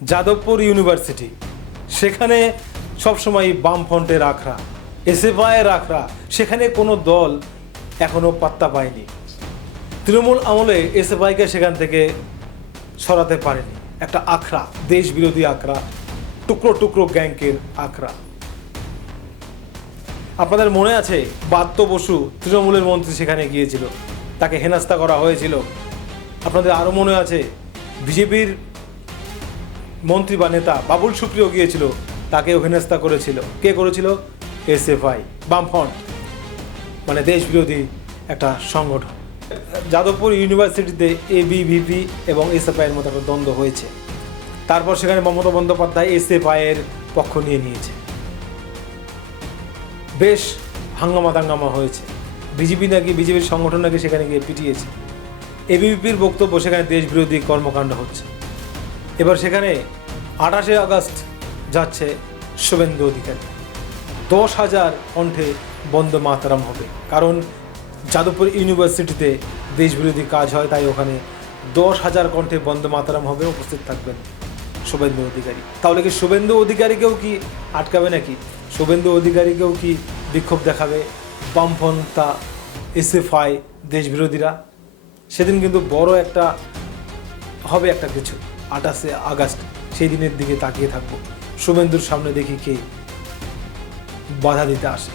Jadavpur university, সেখানে সবসময় বামফ্রন্টের আখড়া, এসএফআইয়ের আখড়া, সেখানে কোনো দল এখনও পাত্তা পায়নি। তৃণমূল আমলে এসএফআইকে সেখান থেকে সরাতে পারেনি। একটা আখড়া, দেশ বিরোধী আখড়া, টুকরো টুকরো গ্যাংকের আখড়া। আপনাদের মনে আছে ব্রাত্য বসু তৃণমূলের মন্ত্রী সেখানে গিয়েছিল, তাকে হেনস্থা করা হয়েছিল। আপনাদের আরও মনে আছে বিজেপির মন্ত্রী বা নেতা বাবুল সুপ্রিয় গিয়েছিল, তাকেও হেনস্থা করেছিল। কে করেছিল? এসএফআই, বামফ্রন্ট, মানে দেশ বিরোধী একটা সংগঠন। যাদবপুর ইউনিভার্সিটিতে এবিভিপি এবং এসএফআইয়ের মতো একটা দ্বন্দ্ব হয়েছে। তারপর সেখানে মমতা বন্দ্যোপাধ্যায় এসএফআইয়ের পক্ষ নিয়েছে। বেশ হাঙ্গামা দাঙ্গামা হয়েছে। বিজেপির সংগঠন নাকি সেখানে গিয়ে পিটিয়েছে। এবিভিপির বক্তব্য সেখানে দেশ বিরোধী কর্মকাণ্ড হচ্ছে। এবার সেখানে 28শে আগস্ট যাচ্ছে শুভেন্দু অধিকারী। 10,000 কণ্ঠে বন্দে মাতরম হবে, কারণ যাদবপুর ইউনিভার্সিটিতে দেশবিরোধী কাজ হয়, তাই ওখানে 10,000 কণ্ঠে বন্দে মাতরম হবে, উপস্থিত থাকবেন শুভেন্দু অধিকারী। তাহলে কি শুভেন্দু অধিকারীকেও কি আটকাবে নাকি? শুভেন্দু অধিকারীকেও কি বিক্ষোভ দেখাবে বামপন্থা, এসএফআই, দেশবিরোধীরা? সেদিন কিন্তু বড় একটা হবে একটা কিছু, 28শে আগস্ট, সেই দিনের দিকে তাকিয়ে থাকবো। শুভেন্দুর সামনে দেখি কে বাধা দিতে আসে।